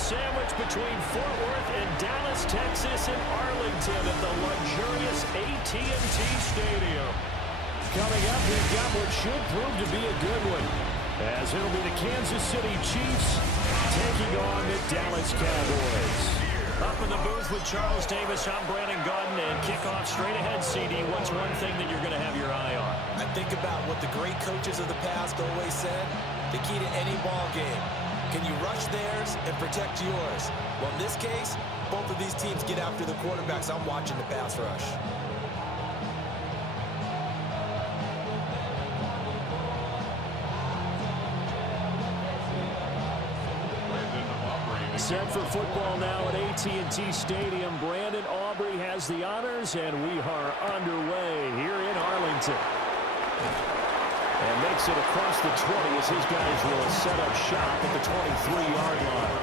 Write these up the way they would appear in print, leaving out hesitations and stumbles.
sandwich between Fort Worth and Dallas, Texas, and Arlington at the luxurious AT&T Stadium. Coming up, we've got what should prove to be a good one, as it'll be the Kansas City Chiefs taking on the Dallas Cowboys. Up in the booth with Charles Davis, I'm Brandon Gaudin, and kickoff straight ahead, CD. What's one thing that you're going to have your eye on? I think about what the great coaches of the past always said. The key to any ball game. Can you rush theirs and protect yours? Well, in this case, both of these teams get after the quarterbacks. I'm watching the pass rush. Set for football now at AT&T Stadium. Brandon Aubrey has the honors, and we are underway here in Arlington. And makes it across the 20 as his guys will set up shop at the 23-yard line.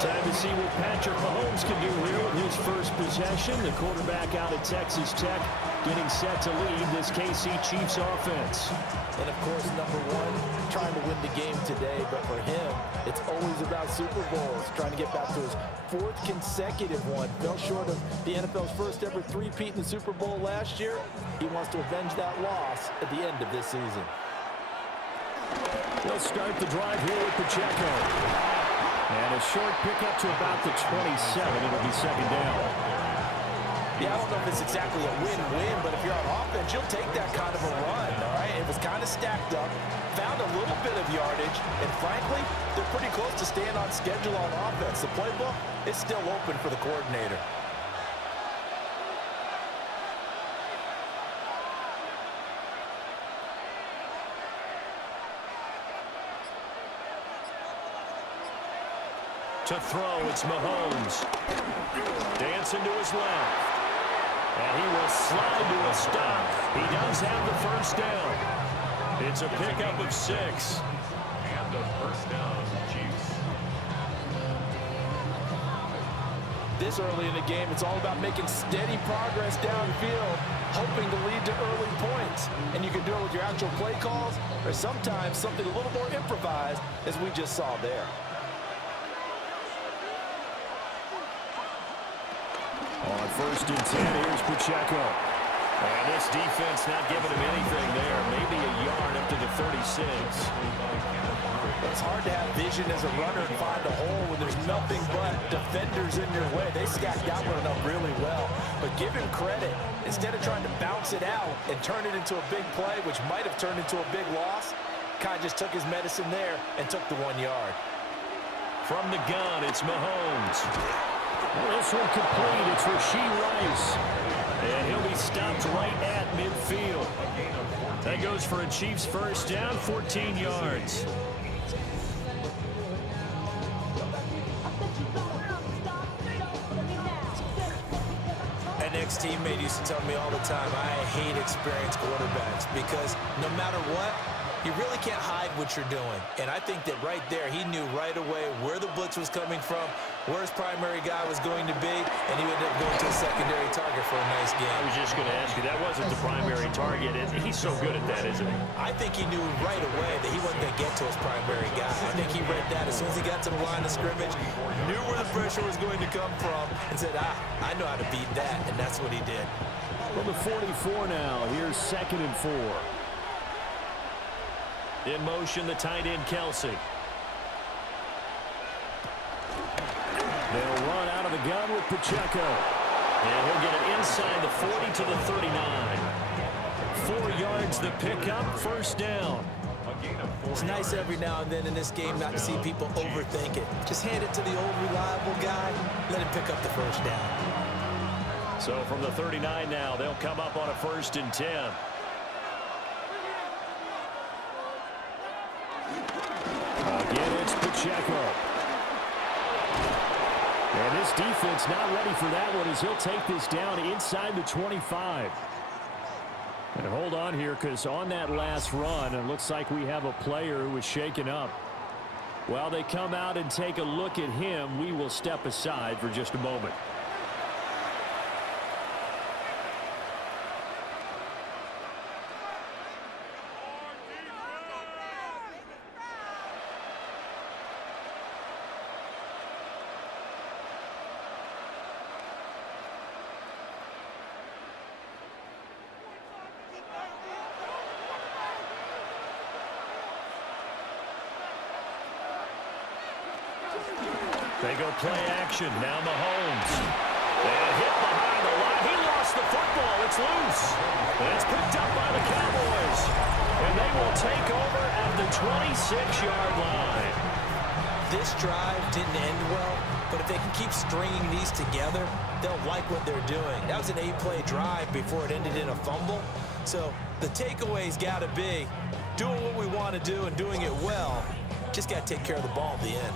Time to see what Patrick Mahomes can do here with his first possession. The quarterback out of Texas Tech getting set to lead this KC Chiefs offense. And, of course, number one, trying to win the game today. But for him, it's always about Super Bowls, trying to get back to his fourth consecutive one. Fell short of the NFL's first ever three-peat in the Super Bowl last year. He wants to avenge that loss at the end of this season. They'll start the drive here with Pacheco. And a short pickup to about the 27. It'll be second down. Yeah, I don't know if it's exactly a win-win, but if you're on offense, you'll take that kind of a run, all right? It was kind of stacked up, found a little bit of yardage, and frankly, they're pretty close to staying on schedule on offense. The playbook is still open for the coordinator. To throw, it's Mahomes. Dancing to his left. And he will slide to a stop. He does have the first down. It's a pickup of 6. And the first down, Chiefs. This early in the game, it's all about making steady progress downfield, hoping to lead to early points. And you can do it with your actual play calls, or sometimes something a little more improvised, as we just saw there. On 1st and 10, here's Pacheco. And this defense not giving him anything there. Maybe a yard up to the 36. It's hard to have vision as a runner and find a hole when there's nothing but defenders in your way. They stacked that one up really well. But give him credit. Instead of trying to bounce it out and turn it into a big play, which might have turned into a big loss, kind of just took his medicine there and took the 1 yard. From the gun, it's Mahomes. This one complete. It's Rashee Rice. And he'll be stopped right at midfield. That goes for a Chiefs first down, 14 yards. An ex-teammate used to tell me all the time, I hate experienced quarterbacks because no matter what, you really can't hide what you're doing. And I think that right there, he knew right away where the blitz was coming from, where his primary guy was going to be, and he ended up going to a secondary target for a nice game. I was just going to ask you, that wasn't the primary target. He's so good at that, isn't he? I think he knew right away that he wasn't going to get to his primary guy. I think he read that as soon as he got to the line of scrimmage, knew where the pressure was going to come from, and said, I know how to beat that, and that's what he did. From the 44 now, here's 2nd and 4. In motion, the tight end, Kelsey. They'll run out of the gun with Pacheco. And he'll get it inside the 40 to the 39. 4 yards the pickup, first down. It's nice every now and then in this game not to see people overthink it. Just hand it to the old reliable guy, let him pick up the first down. So from the 39 now, they'll come up on a 1st and 10. Again, it's Pacheco. And this defense not ready for that one as he'll take this down inside the 25. And hold on here, because on that last run, it looks like we have a player who was shaken up. While they come out and take a look at him, we will step aside for just a moment. They go play action. Now Mahomes. And hit behind the line. He lost the football. It's loose. And it's picked up by the Cowboys. And they will take over at the 26-yard line. This drive didn't end well, but if they can keep stringing these together, they'll like what they're doing. That was an 8-play drive before it ended in a fumble. So the takeaway's got to be doing what we want to do and doing it well. Just got to take care of the ball at the end.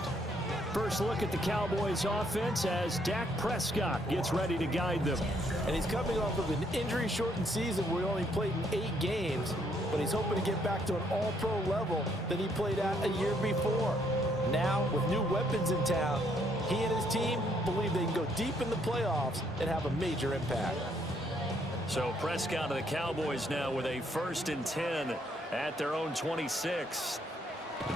First look at the Cowboys offense as Dak Prescott gets ready to guide them. And he's coming off of an injury-shortened season where he only played in 8 games, but he's hoping to get back to an all-pro level that he played at a year before. Now, with new weapons in town, he and his team believe they can go deep in the playoffs and have a major impact. So Prescott of the Cowboys now with a 1st and 10 at their own 26.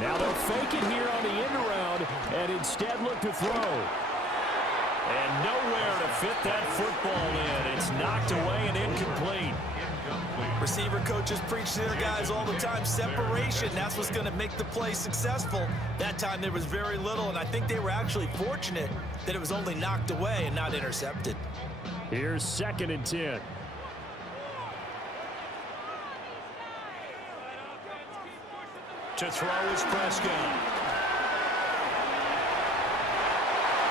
Now they'll fake it here on the end around and instead look to throw. And nowhere to fit that football in. It's knocked away and incomplete. Receiver coaches preach to their guys all the time. Separation, that's what's going to make the play successful. That time there was very little, and I think they were actually fortunate that it was only knocked away and not intercepted. Here's 2nd and 10. To throw is Prescott.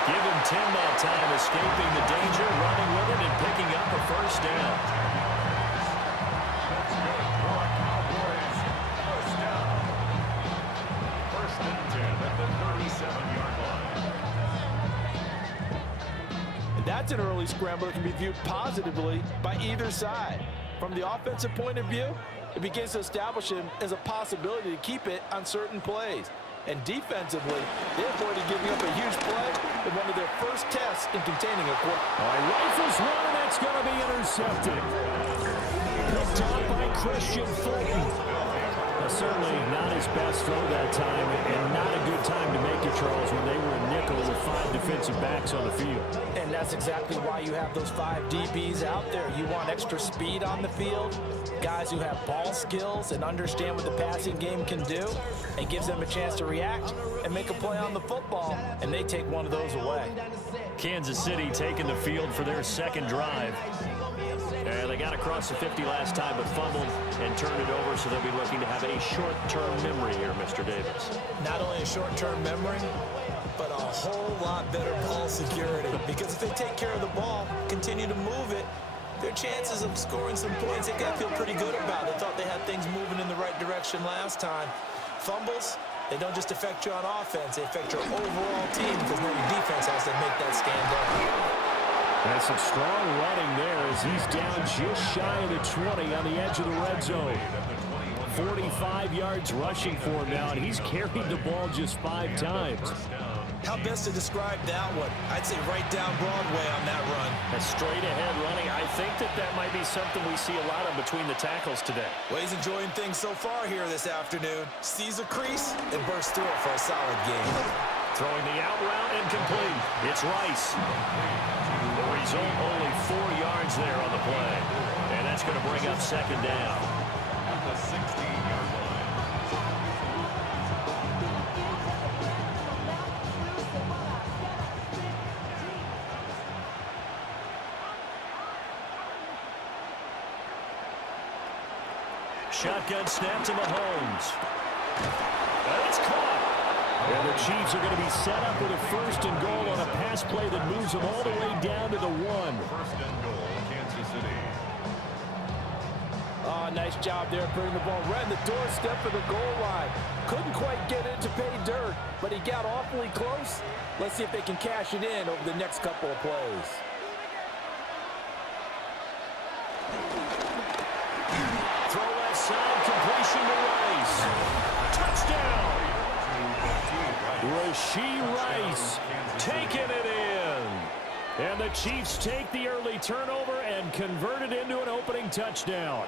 Give him 10 that time, escaping the danger, running with it, and picking up a 1st down. First and 10 at the 37-yard line. And that's an early scramble that can be viewed positively by either side. From the offensive point of view, it begins to establish him as a possibility to keep it on certain plays. And defensively, they avoided giving up a huge play in one of their first tests in containing a quarterback. All right, rifles one, and that's going to be intercepted. Picked up by Christian Fulton. Certainly not his best throw that time, and not a good time to make it, Charles, when they were in nickel with 5 defensive backs on the field. And that's exactly why you have those 5 DBs out there. You want extra speed on the field, guys who have ball skills and understand what the passing game can do, and gives them a chance to react and make a play on the football, and they take one of those away. Kansas City taking the field for their 2nd drive. And they got across the 50 last time, but fumbled and turned it over, so they'll be looking to have a short-term memory here, Mr. Davis. Not only a short-term memory, but a whole lot better ball security. Because if they take care of the ball, continue to move it, their chances of scoring some points, they got to feel pretty good about. They thought they had things moving in the right direction last time. Fumbles, they don't just affect you on offense, they affect your overall team, because now your defense has to make that stand up. That's some strong running there as he's down just shy of the 20 on the edge of the red zone. 45 yards rushing for him now, and he's carried the ball just 5 times. How best to describe that one? I'd say right down Broadway on that run. A straight-ahead running. I think that might be something we see a lot of between the tackles today. Well, he's enjoying things so far here this afternoon. Sees a crease and bursts through it for a solid game. Throwing the out route incomplete. It's Rice. The result, only 4 yards there on the play. And that's going to bring up 2nd down. At the 16-yard line. Shotgun snap to Mahomes. And it's caught. And the Chiefs are going to be set up with a 1st and goal on a pass play that moves them all the way down to the 1. 1st and goal, Kansas City. Oh, nice job there putting the ball right in the doorstep of the goal line. Couldn't quite get it to pay dirt, but he got awfully close. Let's see if they can cash it in over the next couple of plays. Throw left side, completion to Rice. Touchdown! Rashee Rice taking it in. And the Chiefs take the early turnover and convert it into an opening touchdown.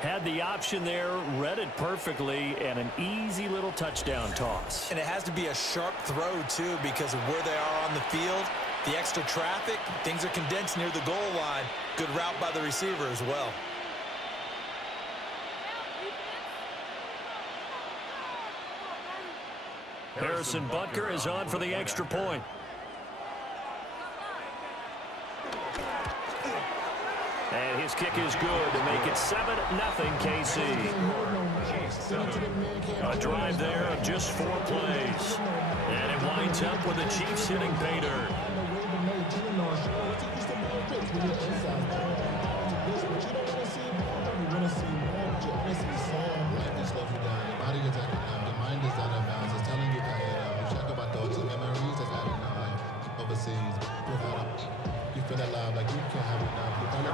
Had the option there, read it perfectly, and an easy little touchdown toss. And it has to be a sharp throw, too, because of where they are on the field. The extra traffic, things are condensed near the goal line. Good route by the receiver as well. Harrison Butker is on for the extra point. And his kick is good to make it 7-0 KC. A drive there of just 4 plays. And it winds up with the Chiefs hitting pay dirt.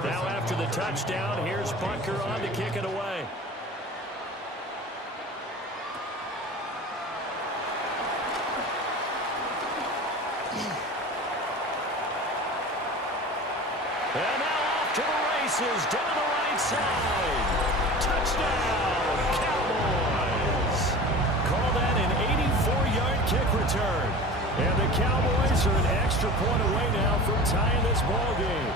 Now after the touchdown, here's Butker on to kick it away. And now off to the races, down the right side. Touchdown, Cowboys. Call that an 84-yard kick return. And the Cowboys are an extra point away now from tying this ball game.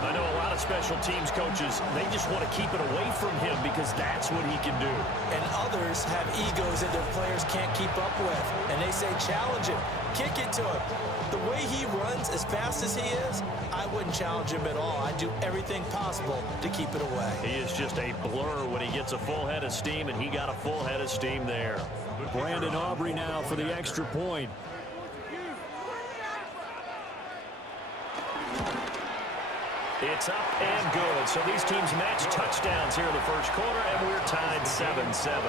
I know a lot of special teams coaches, they just want to keep it away from him because that's what he can do. And others have egos that their players can't keep up with. And they say, challenge him, kick it to him. The way he runs as fast as he is, I wouldn't challenge him at all. I'd do everything possible to keep it away. He is just a blur when he gets a full head of steam, and he got a full head of steam there. Brandon Aubrey now for the extra point. It's up and good. So these teams match touchdowns here in the first quarter, and we're tied 7-7.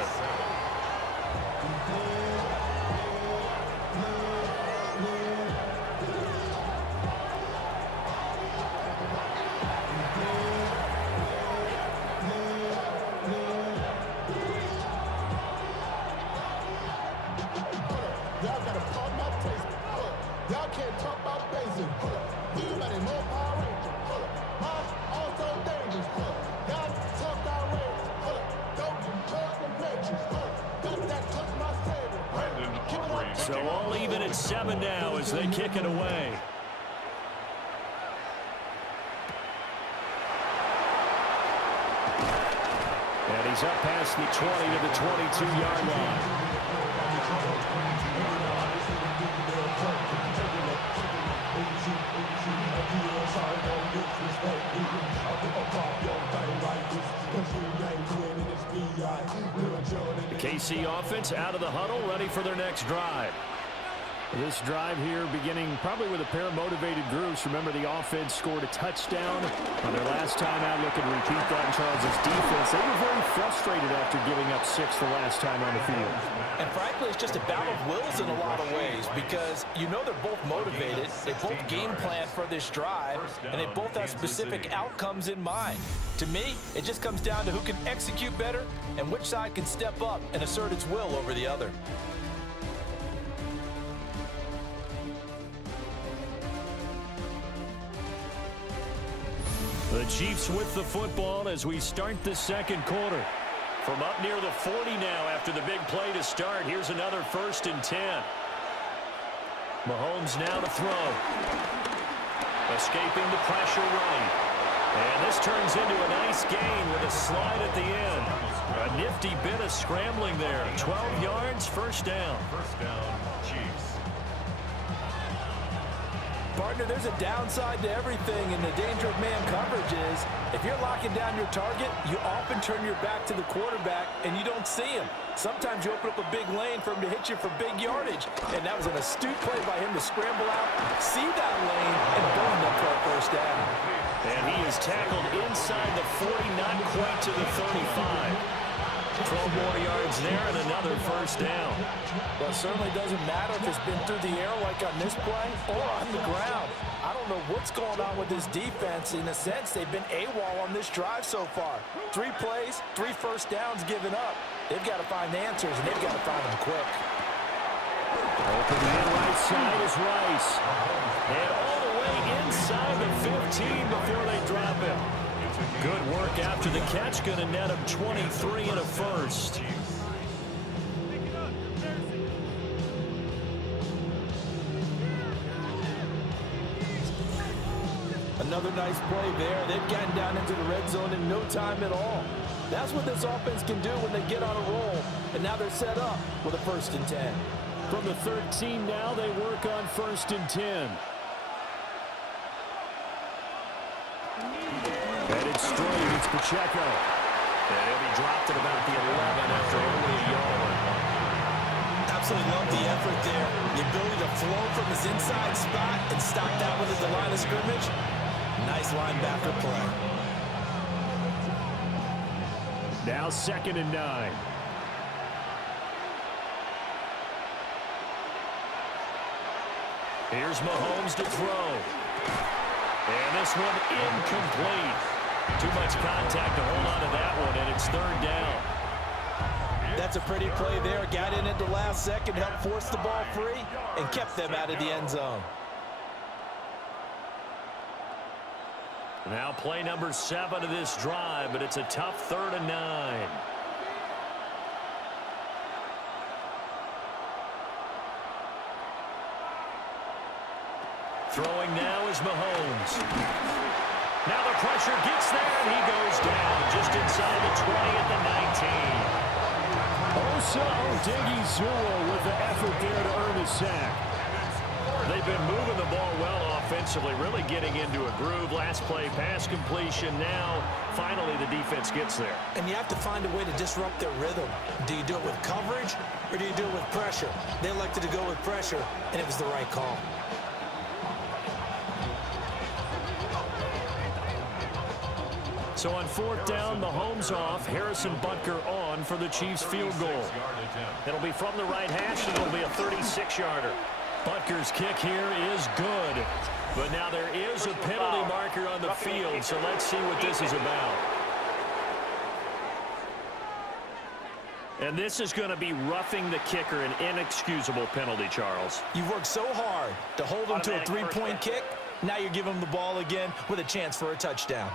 So all even at 7 now as they kick it away. And he's up past the 20 to the 22-yard line. The KC offense out of the huddle, ready for their next drive. This drive here beginning probably with a pair of motivated groups. Remember, the offense scored a touchdown on their last time out. Looking to repeat that in Charles' defense. They were very frustrated after giving up 6 the last time on the field. And frankly, it's just a battle of wills in a lot of ways because you know they're both motivated. They both game plan for this drive, and they both have specific outcomes in mind. To me, it just comes down to who can execute better and which side can step up and assert its will over the other. The Chiefs with the football as we start the second quarter. From up near the 40 now after the big play to start. Here's another 1st and 10. Mahomes now to throw. Escaping the pressure running. And this turns into a nice gain with a slide at the end. A nifty bit of scrambling there. 12 yards, 1st down. First down, Chiefs. Partner, there's a downside to everything, and the danger of man coverage is if you're locking down your target, you often turn your back to the quarterback, and you don't see him. Sometimes you open up a big lane for him to hit you for big yardage, and that was an astute play by him to scramble out, see that lane, and boom, up for a 1st down. And he is tackled inside the 40, not quite to the 35. 12 more yards there and another 1st down. Well, it certainly doesn't matter if it's been through the air like on this play or on the ground. I don't know what's going on with this defense. In a sense, they've been AWOL on this drive so far. 3 plays, 3 1st downs given up. They've got to find answers, and they've got to find them quick. Open man right side is Rice. And all the way inside the 15 before they drop him. Good work after the catch. Going to net him 23 and a 1st. Another nice play there. They've gotten down into the red zone in no time at all. That's what this offense can do when they get on a roll. And now they're set up with a 1st and 10. From the 13 now, they work on 1st and 10. Headed straight, it's Pacheco. And he'll be dropped at about the 11 after only a yard. Absolutely love the effort there. The ability to flow from his inside spot and stop that one at the line of scrimmage. Nice linebacker play. Now 2nd and 9. Here's Mahomes to throw. And this one incomplete. Too much contact to hold on to that one, and it's 3rd down. That's a pretty play there. Got in at the last second, helped force the ball free, and kept them out of the end zone. Now play number 7 of this drive, but it's a tough 3rd and 9. Throwing now is Mahomes. Now the pressure gets there, and he goes down just inside the 20 at the 19. Osa Odighizuwa with the effort there to earn the sack. They've been moving the ball well offensively, really getting into a groove. Last play, pass completion. Now, finally, the defense gets there. And you have to find a way to disrupt their rhythm. Do you do it with coverage, or do you do it with pressure? They elected to go with pressure, and it was the right call. So on 4th down, Mahomes off, Harrison Butker on for the Chiefs field goal. It'll be from the right hash, and it'll be a 36-yarder. Butker's kick here is good. But now there is a penalty marker on the field, so let's see what this is about. And this is going to be roughing the kicker, an inexcusable penalty, Charles. You've worked so hard to hold him to a 3-point kick. Now you're giving him the ball again with a chance for a touchdown.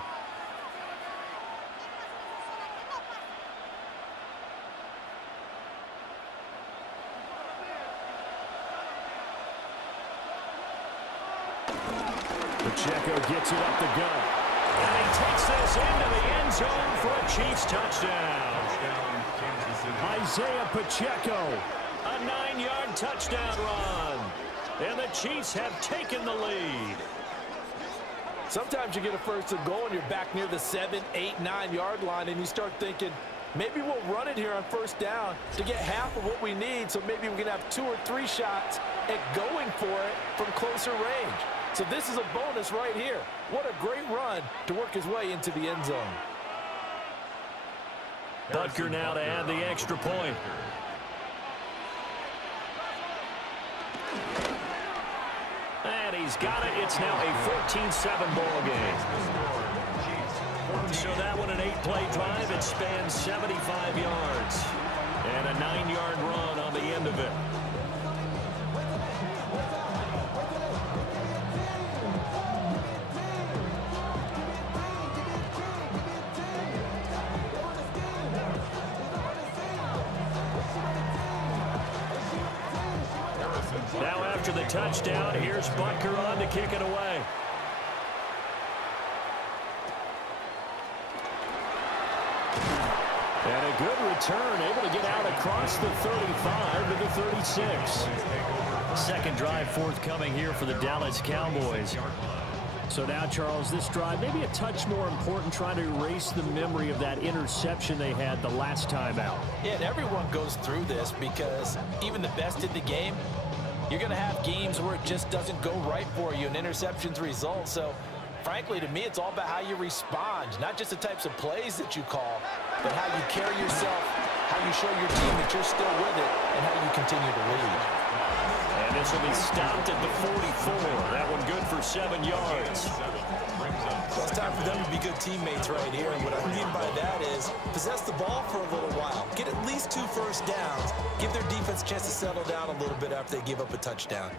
Pacheco gets it up the gut. And he takes this into the end zone for a Chiefs touchdown. Isaiah Pacheco, a 9-yard touchdown run. And the Chiefs have taken the lead. Sometimes you get a 1st and goal and you're back near the 7, 8, 9-yard line, and you start thinking, maybe we'll run it here on 1st down to get half of what we need, so maybe we can have 2 or 3 shots at going for it from closer range. So this is a bonus right here. What a great run to work his way into the end zone. Butker now to add the extra point. And he's got it. It's now a 14-7 ball game. So that one an 8-play drive. It spans 75 yards. And a 9-yard run on the end of it. Now after the touchdown, here's Butker on to kick it away. And a good return, able to get out across the 35 to the 36. Second drive forthcoming here for the Dallas Cowboys. So now, Charles, this drive maybe a touch more important, trying to erase the memory of that interception they had the last time out. Yeah, and everyone goes through this because even the best in the game, you're going to have games where it just doesn't go right for you and interceptions result. So, frankly, to me, it's all about how you respond, not just the types of plays that you call, but how you carry yourself, how you show your team that you're still with it, and how you continue to lead. And this will be stopped at the 44. That one good for 7 yards. Well, it's time for them to be good teammates right here. And what I mean by that is possess the ball for a little while. Get at least 2 first downs. Give their defense a chance to settle down a little bit after they give up a touchdown.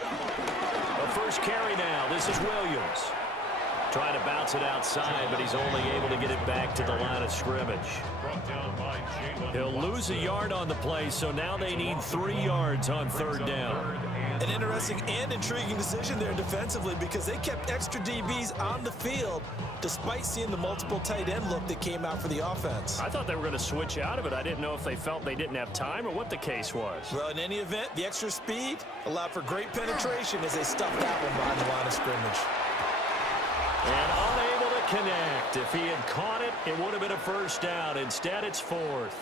The first carry now. This is Williams. Trying to bounce it outside, but he's only able to get it back to the line of scrimmage. He'll lose a yard on the play, so now they need 3 yards on 3rd down. An interesting and intriguing decision there defensively because they kept extra DBs on the field despite seeing the multiple tight end look that came out for the offense. I thought they were going to switch out of it. I didn't know if they felt they didn't have time or what the case was. Well, in any event, the extra speed allowed for great penetration as they stuffed that one behind the line of scrimmage. And unable to connect. If he had caught it, it would have been a 1st down. Instead, it's 4th.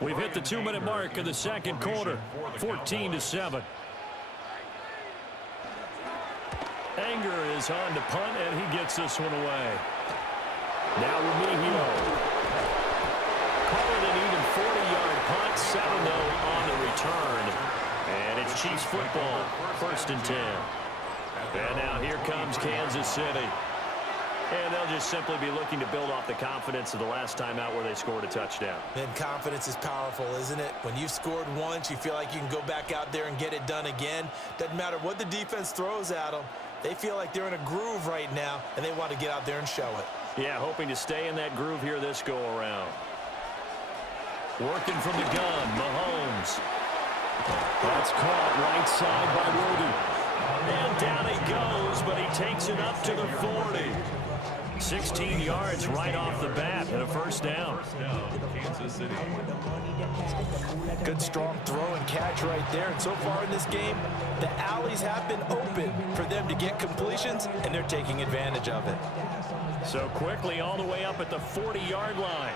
We've hit the 2-minute mark in the 2nd quarter. 14-7. Anger is on to punt, and he gets this one away. Now Remigio. Call it an even 40-yard punt. 7-0 on the return. And it's Chiefs football. 1st and 10. And now here comes Kansas City. And they'll just simply be looking to build off the confidence of the last time out where they scored a touchdown. And confidence is powerful, isn't it? When you've scored once, you feel like you can go back out there and get it done again. Doesn't matter what the defense throws at them. They feel like they're in a groove right now, and they want to get out there and show it. Yeah, hoping to stay in that groove here this go-around. Working from the gun, Mahomes. That's caught right side by Worthy. And down he goes, but he takes it up to the 40. 16 yards right off the bat and a 1st down. Kansas City. Good strong throw and catch right there. And so far in this game, the alleys have been open for them to get completions, and they're taking advantage of it. So quickly all the way up at the 40-yard line.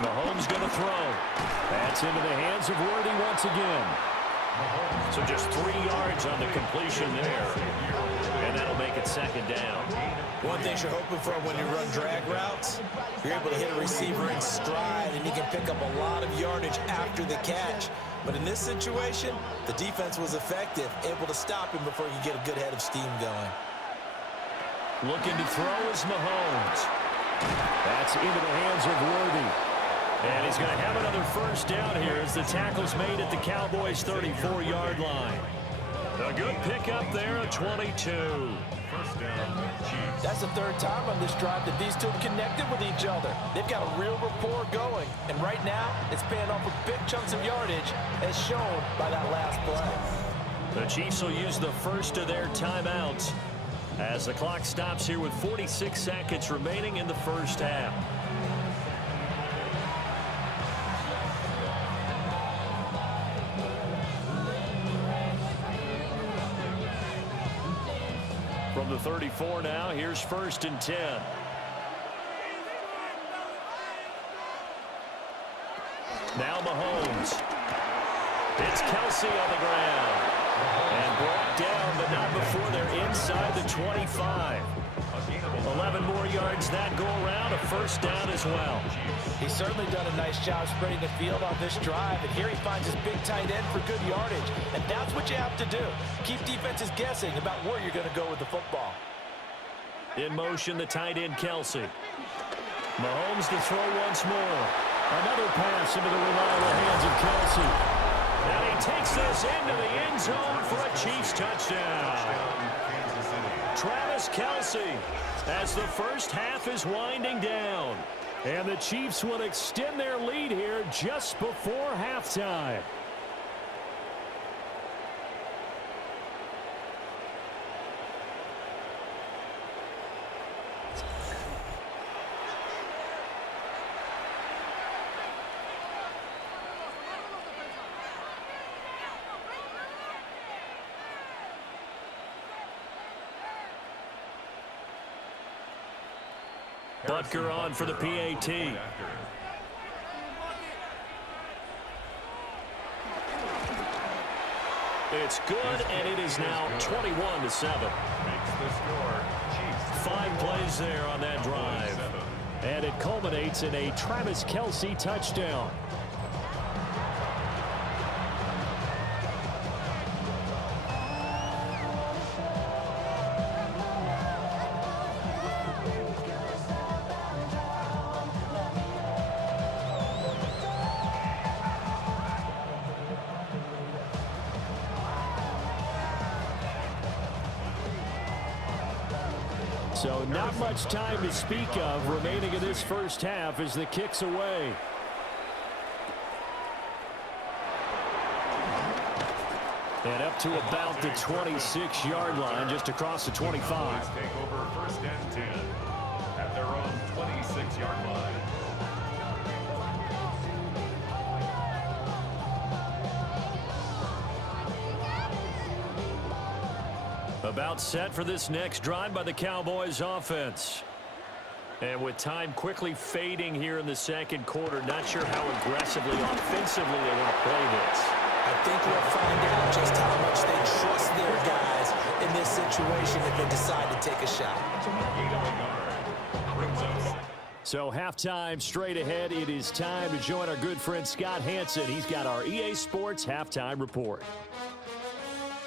Mahomes going to throw. That's into the hands of Worthy once again. So just 3 yards on the completion there. And that'll make it 2nd down. One thing you're hoping for when you run drag routes, you're able to hit a receiver in stride, and you can pick up a lot of yardage after the catch. But in this situation, the defense was effective, able to stop him before you get a good head of steam going. Looking to throw is Mahomes. That's into the hands of Worthy. And he's going to have another 1st down here as the tackle's made at the Cowboys' 34-yard line. A good pickup there at 22. 1st down, Chiefs. That's the 3rd time on this drive that these two have connected with each other. They've got a real rapport going, and right now it's paying off with big chunks of yardage as shown by that last play. The Chiefs will use the first of their timeouts as the clock stops here with 46 seconds remaining in the 1st half. From the 34 now, here's 1st and 10. Now Mahomes. It's Kelsey on the ground. And brought down, but not before they're inside the 25. 11 more yards that go around, a 1st down as well. He's certainly done a nice job spreading the field on this drive, and here he finds his big tight end for good yardage. And that's what you have to do. Keep defenses guessing about where you're going to go with the football. In motion, the tight end, Kelsey. Mahomes to throw once more. Another pass into the reliable hands of Kelsey. And he takes this into the end zone for a Chiefs touchdown. Travis Kelsey, as the 1st half is winding down. And the Chiefs will extend their lead here just before halftime. Butker on for the PAT. It's good, and it is now 21-7. Makes the score. Chiefs. 5 plays there on that drive. And it culminates in a Travis Kelsey touchdown. So not much time to speak of remaining in this first half as the kick's away. And up to about the 26-yard line, just across the 25. Take over first and 10 at their own 26-yard line. About set for this next drive by the Cowboys offense. And with time quickly fading here in the second quarter, not sure how aggressively, offensively they want to play this. I think we'll find out just how much they trust their guys in this situation if they decide to take a shot. So halftime straight ahead. It is time to join our good friend Scott Hanson. He's got our EA Sports halftime report.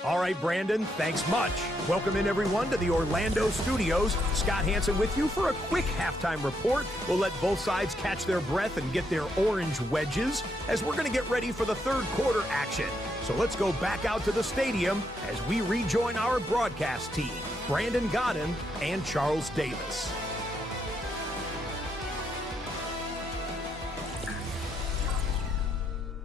All right, Brandon, thanks much. Welcome in, everyone, to the Orlando studios. Scott Hanson with you for a quick halftime report. We'll let both sides catch their breath and get their orange wedges as we're going to get ready for the third quarter action. So let's go back out to the stadium as we rejoin our broadcast team, Brandon Godden and Charles Davis.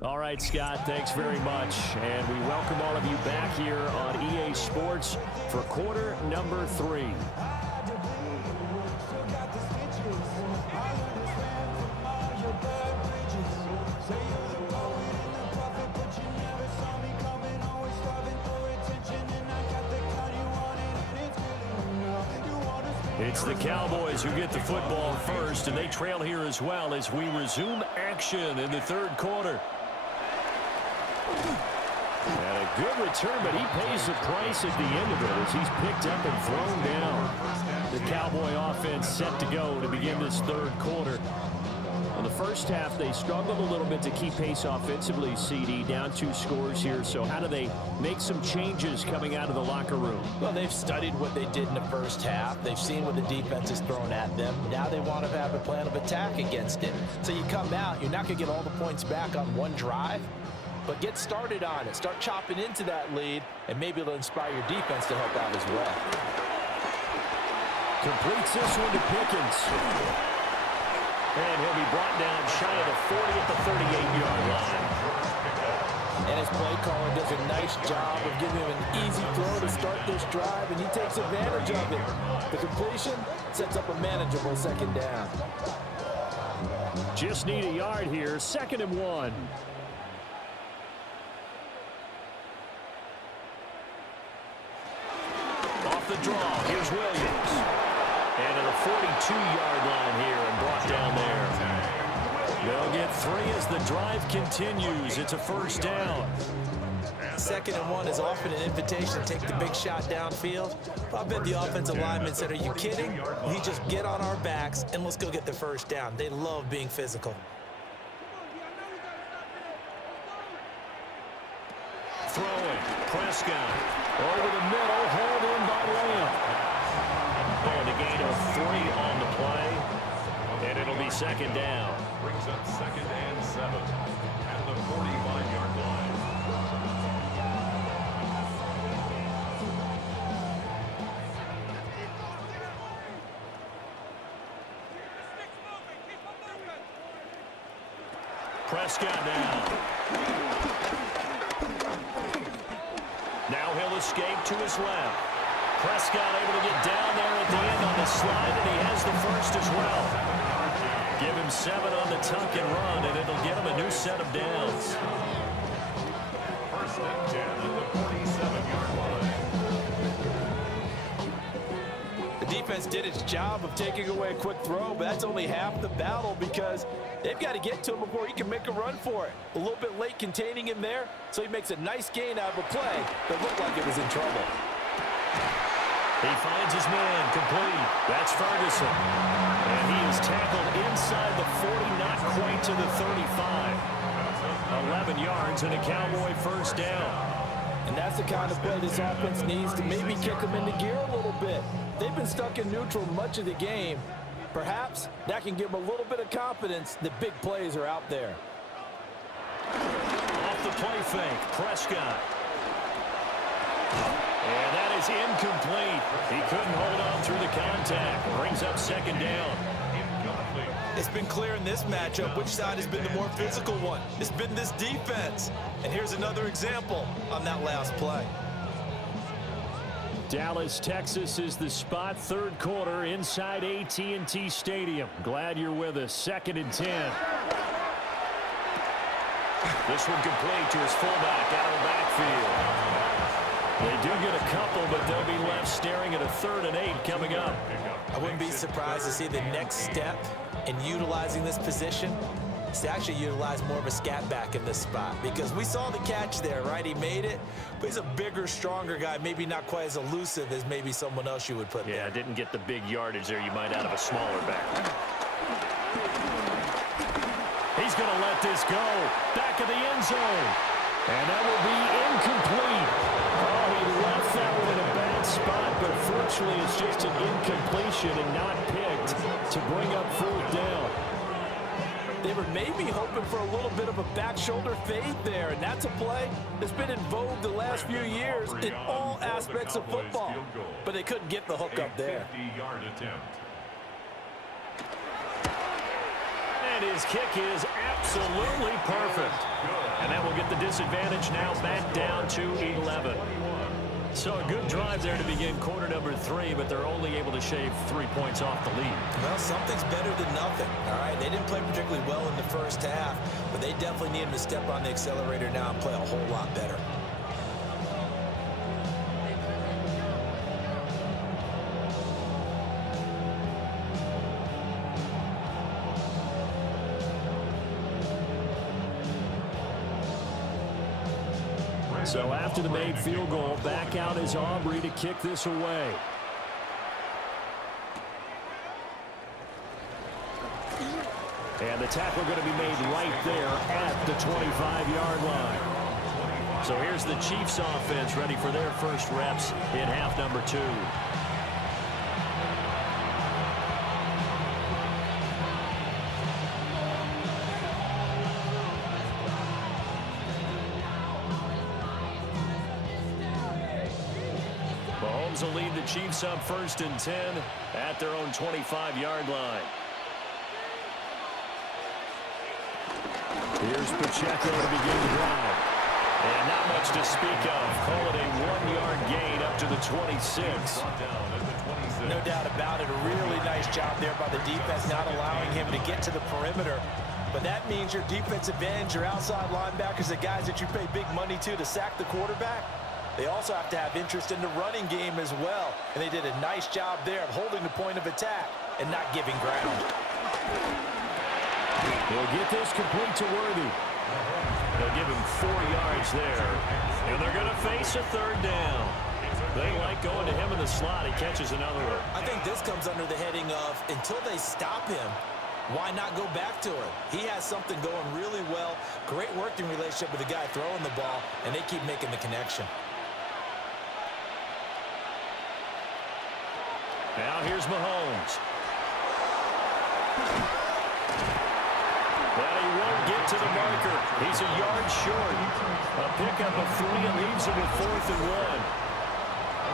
All right, Scott, thanks very much. And we welcome all of you back here on EA Sports for quarter number 3. It's the Cowboys who get the football first, and they trail here as well as we resume action in the third quarter. And a good return, but he pays the price at the end of it as he's picked up and thrown down. The Cowboy offense set to go to begin this third quarter. In the first half, they struggled a little bit to keep pace offensively, CD, down 2 scores here. So how do they make some changes coming out of the locker room? Well, they've studied what they did in the first half. They've seen what the defense has thrown at them. Now they want to have a plan of attack against it. So you come out, you're not going to get all the points back on one drive, but get started on it. Start chopping into that lead, and maybe it'll inspire your defense to help out as well. Completes this one to Pickens. And he'll be brought down shy of the 40 at the 38-yard line. And his play caller does a nice job of giving him an easy throw to start this drive, and he takes advantage of it. The completion sets up a manageable second down. Just need a yard here, 2nd and 1. Off the draw, here's Williams. And at a 42-yard line here and brought down there. They'll get 3 as the drive continues. It's a first down. 2nd and 1 is often an invitation to take the big shot downfield. I bet the offensive lineman said, are you kidding? We just get on our backs and let's go get the first down. They love being physical. Throwing, Prescott. Over the middle, hauled in by Lamb. And a gain of 3 on the play. And it'll be 2nd down. Brings up 2nd and 7 at the 45-yard line. Prescott down. Now he'll escape to his left. Prescott able to get down there at the end on the slide, and he has the first as well. Give him 7 on the tuck and run, and it'll get him a new set of downs. First and 10 at the 47-yard line. The defense did its job of taking away a quick throw, but that's only half the battle because they've got to get to him before he can make a run for it. A little bit late containing him there, so he makes a nice gain out of a play that looked like it was in trouble. He finds his man complete. That's Ferguson. And he is tackled inside the 40, not quite to the 35. 11 yards and a Cowboy first down. And that's the kind of play this offense needs to maybe kick them into gear a little bit. They've been stuck in neutral much of the game. Perhaps that can give them a little bit of confidence that big plays are out there. Off the play fake, Prescott. And that is incomplete. He couldn't hold on through the contact. Brings up second down. It's been clear in this matchup which side has been the more physical one. It's been this defense. And here's another example on that last play. Dallas, Texas is the spot. Third quarter inside AT&T Stadium. Glad you're with us. 2nd and 10. This one complete to his fullback out of the backfield. They do get a couple, but they'll be left staring at a 3rd and 8 coming up. I wouldn't be surprised to see the next step in utilizing this position is to actually utilize more of a scat back in this spot, because we saw the catch there, right? He made it, but he's a bigger, stronger guy, maybe not quite as elusive as maybe someone else you would put there. Yeah, didn't get the big yardage there you might out of a smaller back. He's going to let this go. Back of the end zone. And that will be incomplete. Oh, he left that one in a bad spot, but fortunately it's just an incompletion and not picked to bring up 4th down. They were maybe hoping for a little bit of a back shoulder fade there, and that's a play that's been in vogue the last few years in all aspects of football. But they couldn't get the hook up there. And his kick is absolutely perfect. And that will get the disadvantage now back down to 11. So a good drive there to begin quarter number 3, but they're only able to shave 3 points off the lead. Well, something's better than nothing, all right? They didn't play particularly well in the first half, but they definitely need him to step on the accelerator now and play a whole lot better. So after the made field goal, back out is Aubrey to kick this away. And the tackle going to be made right there at the 25-yard line. So here's the Chiefs offense ready for their first reps in half number 2. Mahomes will lead the Chiefs up 1st and 10 at their own 25-yard line. Here's Pacheco to begin the drive. And not much to speak of. Call it a 1-yard gain up to the 26. No doubt about it. A really nice job there by the defense, not allowing him to get to the perimeter. But that means your defensive ends, your outside linebackers, the guys that you pay big money to sack the quarterback, they also have to have interest in the running game as well. And they did a nice job there of holding the point of attack and not giving ground. They'll get this complete to Worthy. They'll give him 4 yards there. And they're going to face a 3rd down. They like going to him in the slot. He catches another one. I think this comes under the heading of, until they stop him, why not go back to him? He has something going really well. Great working relationship with the guy throwing the ball, and they keep making the connection. Now here's Mahomes. But he won't get to the marker. He's a yard short. A pickup of 3 and leaves him with 4th and 1.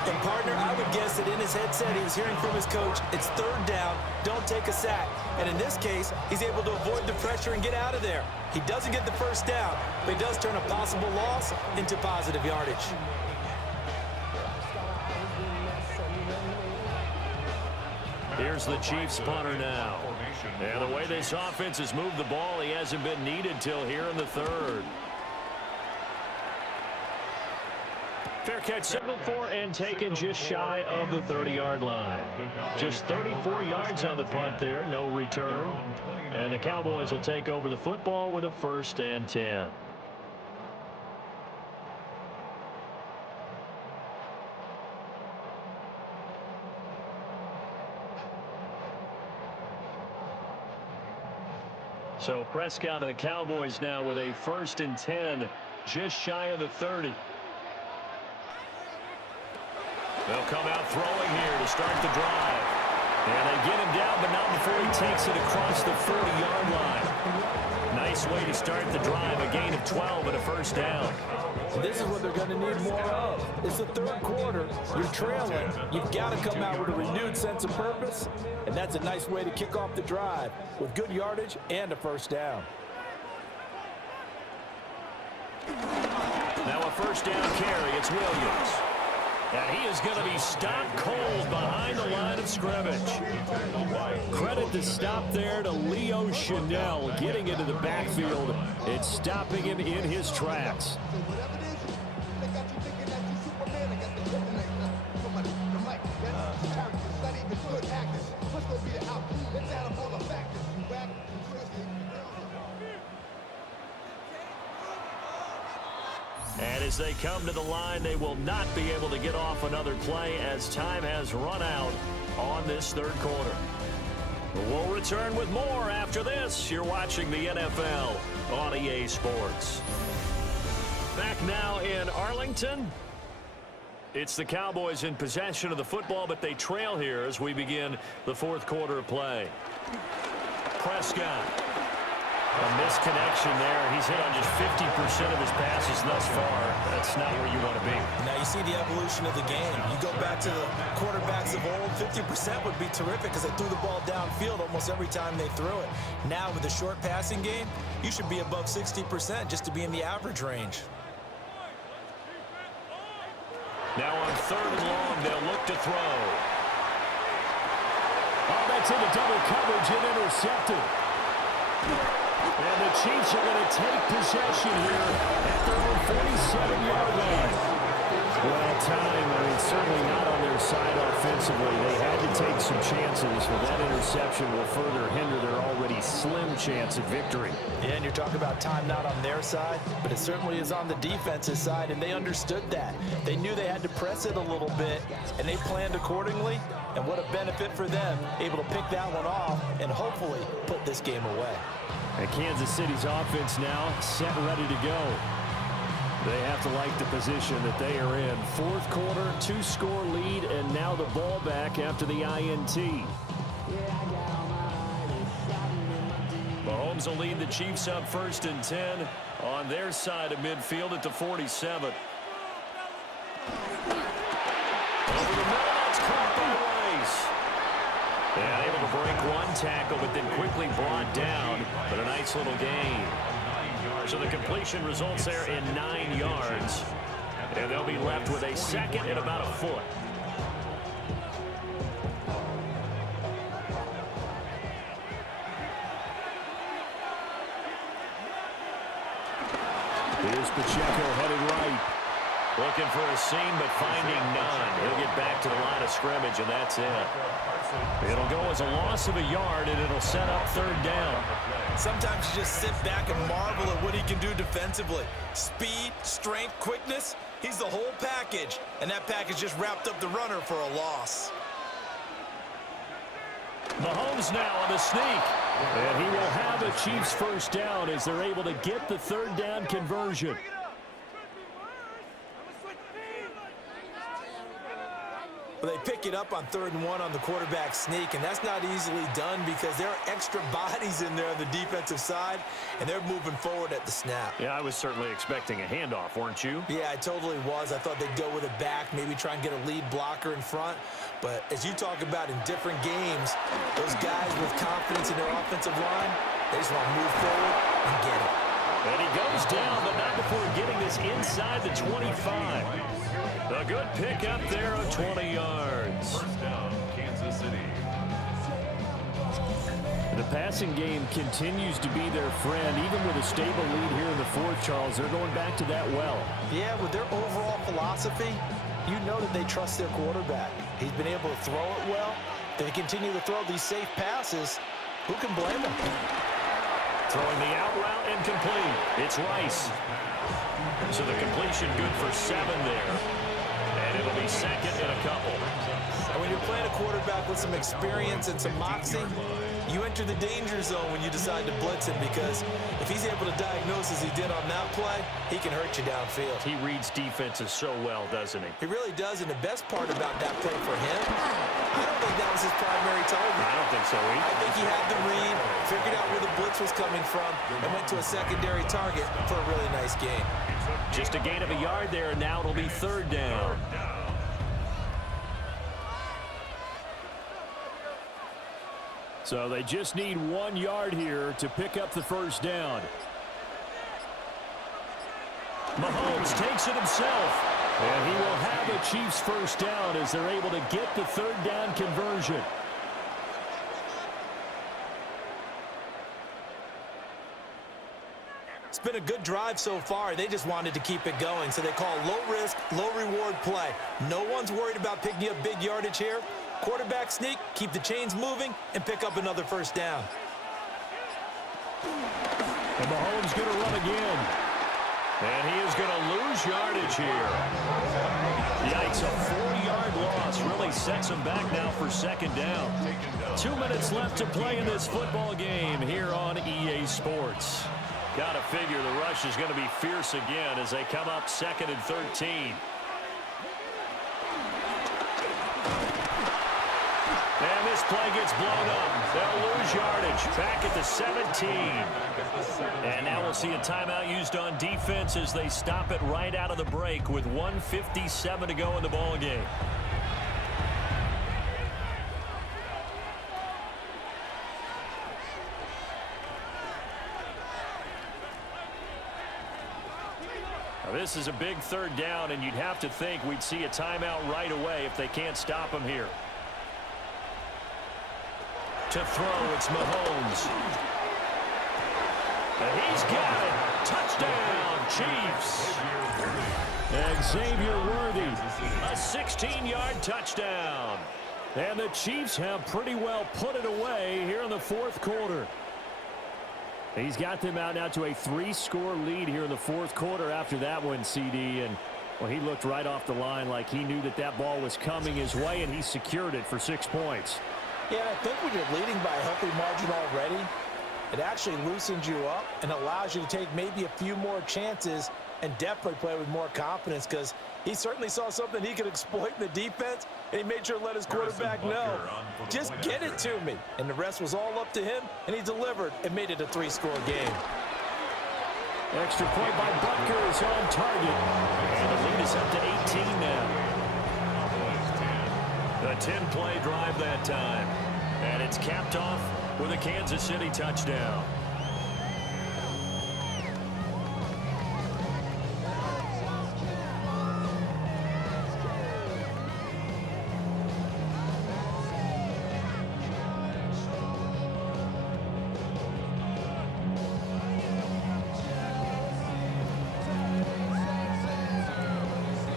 And, partner, I would guess that in his headset he was hearing from his coach, it's 3rd down, don't take a sack. And in this case, he's able to avoid the pressure and get out of there. He doesn't get the 1st down, but he does turn a possible loss into positive yardage. Here's the Chiefs punter now. And the way this offense has moved the ball, he hasn't been needed till here in the 3rd. Fair catch signaled for and taken just shy of the 30-yard line. Just 34 yards on the punt there, no return. And the Cowboys will take over the football with a 1st and 10. So Prescott and the Cowboys now with a 1st and 10, just shy of the 30. They'll come out throwing here to start the drive. And they get him down, but not before he takes it across the 40-yard line. Nice way to start the drive, a gain of 12 and a first down. This is what they're going to need more of. It's the third quarter. You're trailing. You've got to come out with a renewed sense of purpose, and that's a nice way to kick off the drive with good yardage and a first down. Now a first down carry. It's Williams. And he is going to be stopped cold behind the line of scrimmage. Credit the stop there to Leo Chanel getting into the backfield and stopping him in his tracks. And as they come to the line, they will not be able to get off another play as time has run out on this third quarter. We'll return with more after this. You're watching the NFL on EA Sports. Back now in Arlington. It's the Cowboys in possession of the football, but they trail here as we begin the fourth quarter of play. Prescott. A misconnection there. He's hit on just 50% of his passes thus far. That's not where you want to be. Now you see the evolution of the game. You go back to the quarterbacks of old, 50% would be terrific because they threw the ball downfield almost every time they threw it. Now with the short passing game, you should be above 60% just to be in the average range. Now on third and long, they'll look to throw. Oh, that's into double coverage and intercepted. And the Chiefs are going to take possession here at their own 47-yard line. Well, time, certainly not on their side offensively. They had to take some chances, but that interception will further hinder their already slim chance of victory. Yeah, and you're talking about time not on their side, but it certainly is on the defensive side, and they understood that. They knew they had to press it a little bit, and they planned accordingly. And what a benefit for them, able to pick that one off and hopefully put this game away. And Kansas City's offense now set and ready to go. They have to like the position that they are in. Fourth quarter, 2-score lead, and now the ball back after the INT. Mahomes will lead the Chiefs up 1st and 10 on their side of midfield at the 47. Over the middle, that's caught by Rice. And able to break one tackle, but then quickly brought down. But a nice little gain. So the completion results there in 9 yards. And they'll be left with a second and about a foot. Here's Pacheco headed right. Looking for a seam, but finding none. He'll get back to the line of scrimmage, and that's it. It'll go as a loss of a yard, and it'll set up third down. Sometimes you just sit back and marvel at what he can do defensively. Speed, strength, quickness, he's the whole package. And that package just wrapped up the runner for a loss. Mahomes now on the sneak. And he will have a Chiefs first down as they're able to get the third down conversion. Well, they pick it up on 3rd and 1 on the quarterback sneak, and that's not easily done because there are extra bodies in there on the defensive side, and they're moving forward at the snap. Yeah, I was certainly expecting a handoff, weren't you? Yeah, I totally was. I thought they'd go with it back, maybe try and get a lead blocker in front. But as you talk about in different games, those guys with confidence in their offensive line, they just want to move forward and get it. And he goes down, but not before getting this inside the 25. A good pick up there of 20 yards. First down, Kansas City. The passing game continues to be their friend. Even with a stable lead here in the fourth, Charles, they're going back to that well. Yeah, with their overall philosophy, you know that they trust their quarterback. He's been able to throw it well. They continue to throw these safe passes. Who can blame them? Throwing the out route incomplete. It's Rice. So the completion good for 7 there. And it'll be second and a couple. And when you're playing a quarterback with some experience and some moxie, you enter the danger zone when you decide to blitz him, because if he's able to diagnose as he did on that play, he can hurt you downfield. He reads defenses so well, doesn't he? He really does, and the best part about that play for him, I don't think that was his primary target. I think he had the read, figured out where the blitz was coming from, and went to a secondary target for a really nice gain. Just a gain of a yard there, and now it'll be third down. So they just need 1 yard here to pick up the first down. Mahomes takes it himself. And he will have the Chiefs first down as they're able to get the third down conversion. It's been a good drive so far. They just wanted to keep it going, so they call low-risk, low-reward play. No one's worried about picking up big yardage here. Quarterback sneak, keep the chains moving, and pick up another first down. And Mahomes going to run again. And he is going to lose yardage here. Yikes, a 4-yard loss really sets him back now for second down. 2 minutes left to play in this football game here on EA Sports. Got to figure the rush is going to be fierce again as they come up 2nd and 13. And this play gets blown up. They'll lose yardage. Back at the 17. And now we'll see a timeout used on defense as they stop it right out of the break with 1:57 to go in the ball game. Now this is a big third down, and you'd have to think we'd see a timeout right away if they can't stop him here. To throw, it's Mahomes. And he's got it. Touchdown, Chiefs. And Xavier Worthy, a 16-yard touchdown. And the Chiefs have pretty well put it away here in the fourth quarter. He's got them out now to a 3-score lead here in the fourth quarter after that one, CD. And, well, he looked right off the line like he knew that that ball was coming his way, and he secured it for 6 points. Yeah, I think when you're leading by a healthy margin already, it actually loosens you up and allows you to take maybe a few more chances and definitely play with more confidence, because he certainly saw something he could exploit in the defense, and he made sure to let his quarterback know, just get it to me. And the rest was all up to him, and he delivered and made it a 3-score game. Extra point by Butker is on target. And the lead is up to 18 now. A 10-play drive that time. And it's capped off with a Kansas City touchdown.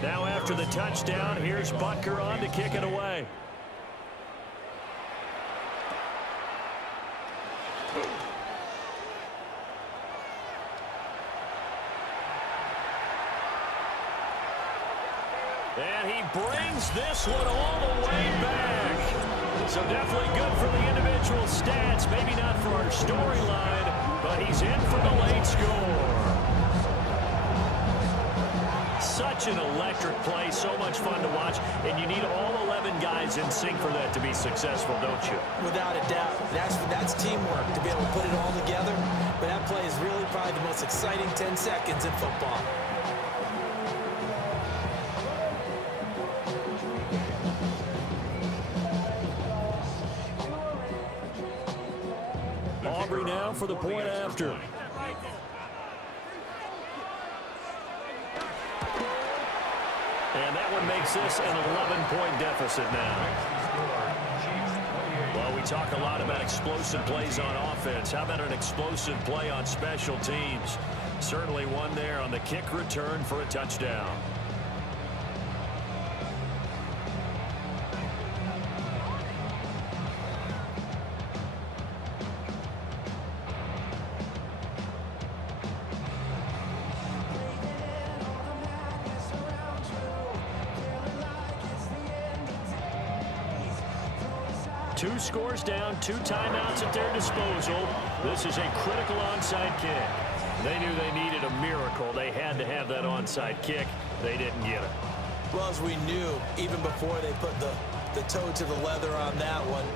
Now after the touchdown, here's Butker on to kick it away. And he brings this one all the way back. So definitely good for the individual stats. Maybe not for our storyline, but he's in for the late score. Such an electric play, so much fun to watch, and you need all 11 guys in sync for that to be successful, don't you? Without a doubt. That's teamwork, to be able to put it all together. But that play is really probably the most exciting 10 seconds in football. Aubrey now for the point after. And that one makes this an 11-point deficit now. Well, we talk a lot about explosive plays on offense. How about an explosive play on special teams? Certainly one there on the kick return for a touchdown. Two scores down, 2 timeouts at their disposal. This is a critical onside kick. They knew they needed a miracle. They had to have that onside kick. They didn't get it. Well, as we knew, even before they put the toe to the leather on that one,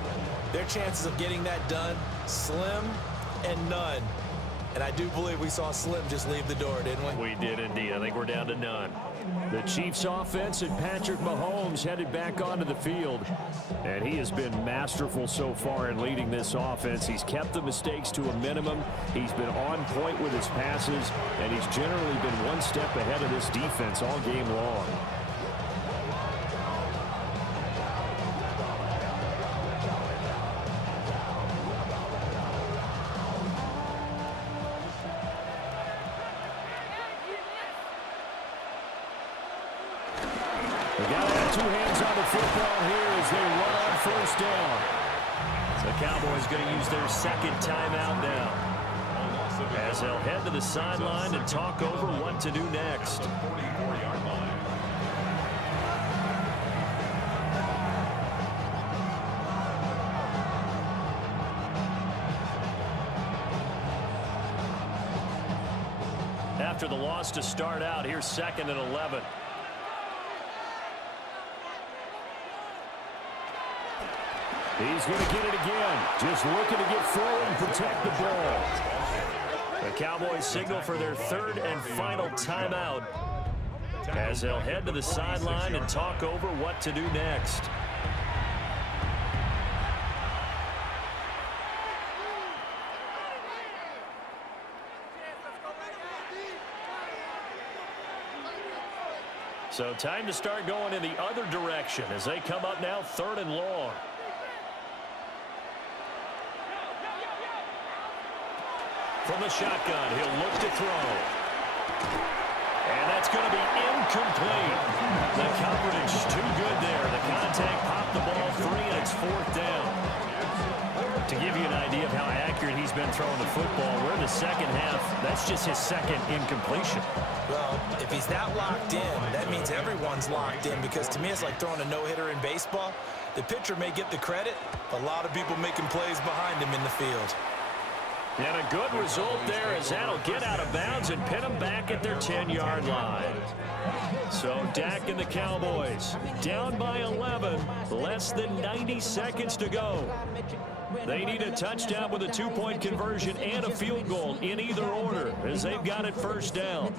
Their chances of getting that done, slim and none. And I do believe we saw Slim just leave the door, didn't we? We did indeed. I think we're down to none. The Chiefs offense and Patrick Mahomes headed back onto the field. And he has been masterful so far in leading this offense. He's kept the mistakes to a minimum. He's been on point with his passes. And he's generally been one step ahead of this defense all game long. They got to have two hands on the football here as they run on first down. The Cowboys going to use their second timeout now, as they'll head to the sideline and talk over what to do next. 44-yard line. After the loss to start out, here's 2nd and 11. He's going to get it again. Just looking to get forward and protect the ball. The Cowboys signal for their 3rd and final timeout, as they'll head to the sideline and talk over what to do next. So time to start going in the other direction as they come up now 3rd and long. From the shotgun, he'll look to throw. And that's going to be incomplete. The coverage too good there. The contact popped the ball free, and it's 4th down. To give you an idea of how accurate he's been throwing the football, we're in the second half. That's just his 2nd incompletion. Well, if he's that locked in, that means everyone's locked in, because to me it's like throwing a no-hitter in baseball. The pitcher may get the credit, but a lot of people making plays behind him in the field. And a good result there, as that'll get out of bounds and pin them back at their 10-yard line. So Dak and the Cowboys down by 11, less than 90 seconds to go. They need a touchdown with a 2-point conversion and a field goal in either order, as they've got it 1st down.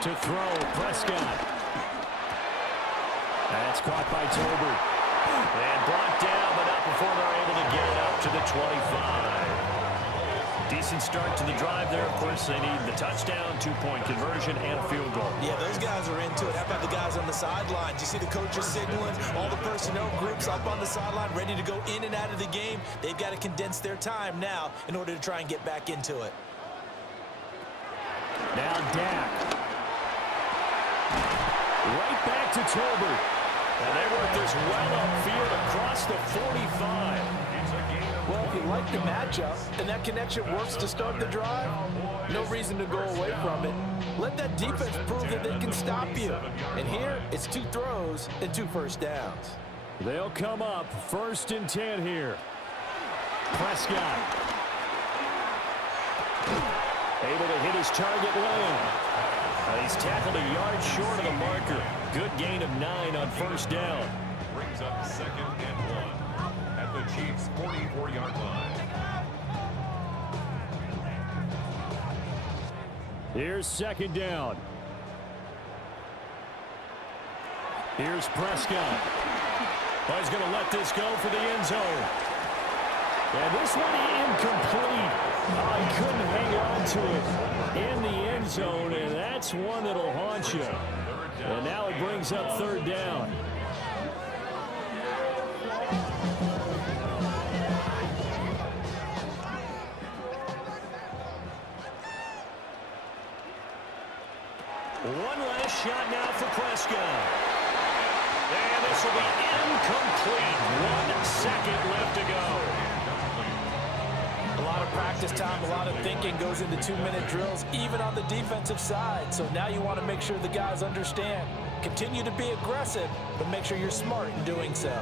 To throw, Prescott. That's caught by Tolbert. And brought down, but not before they're able to get it up to the 25. Decent start to the drive there. Of course, they need the touchdown, 2-point conversion, and a field goal. Yeah, those guys are into it. How about the guys on the sideline? Do you see the coaches signaling? All the personnel groups up on the sideline ready to go in and out of the game. They've got to condense their time now in order to try and get back into it. Now Dak. Right back to Tolbert. And they work this well upfield across the 45. Well, if you like the matchup and that connection works to start the drive, no reason to go away from it. Let that defense prove that they can stop you. And here, it's 2 throws and 2 first downs. They'll come up 1st and 10 here. Prescott. Able to hit his target lane. He's tackled a yard short of the marker. Good gain of 9 on 1st down. Brings up 2nd and 1 at the Chiefs' 44-yard line. Here's 2nd down. Here's Prescott. Oh, he's going to let this go for the end zone. And this one incomplete. Oh, he couldn't hang on to it in the end zone, and that's one that'll haunt you. And now it brings up 3rd down. One last shot now for Prescott. And this will be incomplete. 1 second left to go. A lot of practice time, a lot of thinking goes into 2-minute drills, even on the defensive side. So now you want to make sure the guys understand. Continue to be aggressive, but make sure you're smart in doing so.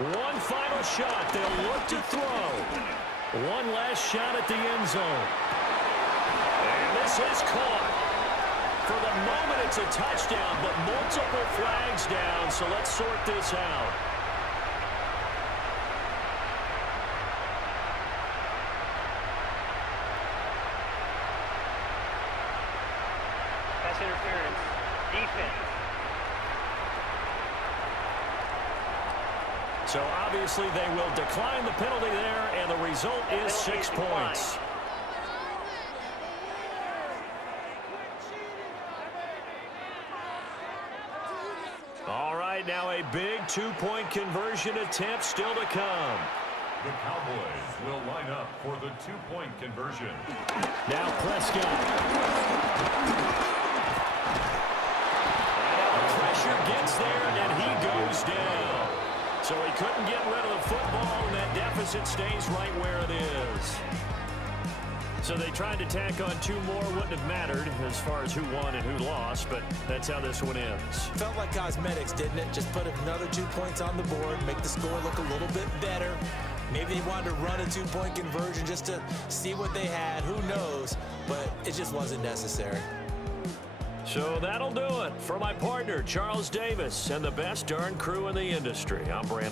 One final shot. They'll look to throw. One last shot at the end zone. And this is caught. For the moment, it's a touchdown, but multiple flags down, so let's sort this out. Pass interference. Defense. So obviously they will decline the penalty there, and the result is 6 points. All right, now a big 2-point conversion attempt still to come. The Cowboys will line up for the 2-point conversion. Now Prescott. And now the pressure gets there, and he goes down. So he couldn't get rid of the football, and that deficit stays right where it is. So they tried to tack on 2 more. Wouldn't have mattered as far as who won and who lost, but that's how this one ends. Felt like cosmetics, didn't it? Just put another 2 points on the board, make the score look a little bit better. Maybe they wanted to run a 2-point conversion just to see what they had. Who knows? But it just wasn't necessary. So that'll do it. For my partner, Charles Davis, and the best darn crew in the industry, I'm Brandon.